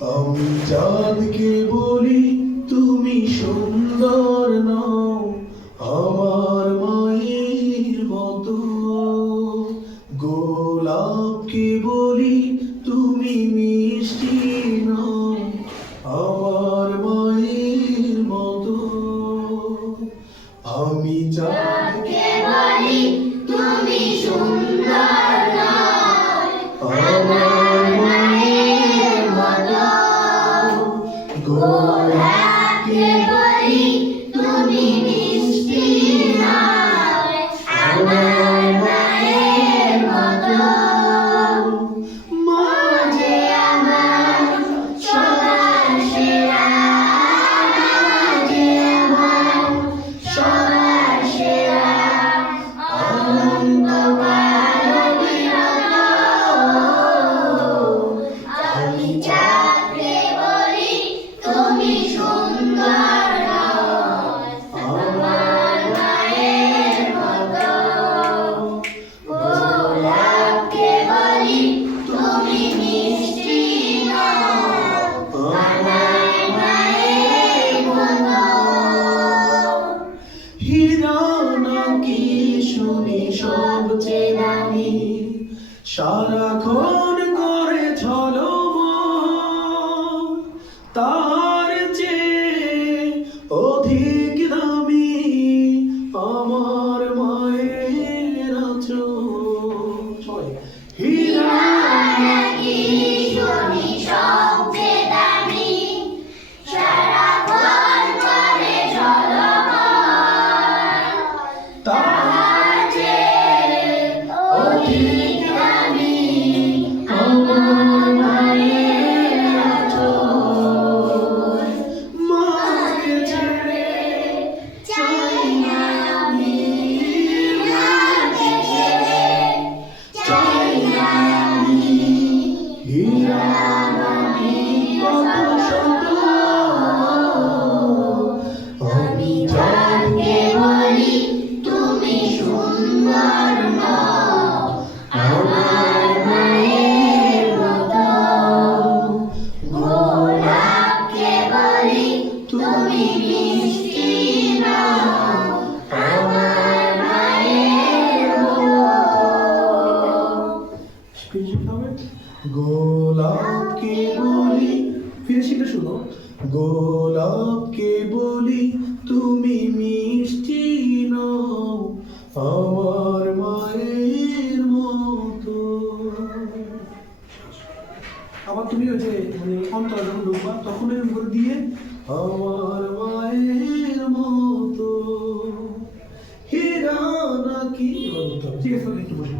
আমি চাঁদকে বলি তুমি সুন্দর নও, আমার মায়ের মতো। গোলাপকে বলি তুমি মিষ্টি নও, আমার মায়ের মতো। আমি চাঁদকে বলি তুমি সুন্দর নও, আমার মায়ের মতো। গোলাপকে বলি তুমি মিষ্টি নও, আমার মায়ের মতো। মা যে আমার সবার সেরা, মা যে আমার সবার সেরা। অনন্তকাল অবিরত আমি চাঁদকে বলি তুমি সুন্দর নও, আমার মায়ের মতো। গোলাপকে বলি তুমি মিষ্টি নও, আমার মায়ের মতো। হীরা নাকি শুনি সবচেয়ে দামি, সারাক্ষণ করে ঝলমল, তার চেয়ে অধিক দামি আমার মায়ের আঁচল। হীরা নাকি শুনি সবচেয়ে দামি, সারাক্ষণ করে ঝলমল, তার চেয়ে অধিক দামি আমার মায়ের আঁচল। মাকে ছেড়ে চাই না আমি, মাকে ছেড়ে চাই না আমি। হীরা নাকি কত শত, আমি চাঁদকে বলি তুমি সুন্দর নও, আমার মায়ের মতো। গোলাপকে বলি তুমি মিষ্টি নও, আমার মায়ের মতো। গোলাপকে বলি, ফিরে সেটা শুনো। গোলাপকে বলি তুমি মিষ্টি নও, আমার মায়ের মতো। আবার তুমি ওই যে অন্তরা যখন ঢুকবা তখন এরকম করে দিয়ে আমার মায়ের মতো। হীরা নাকি, এবার বলতে হবে। ঠিক আছে, একটু বসে।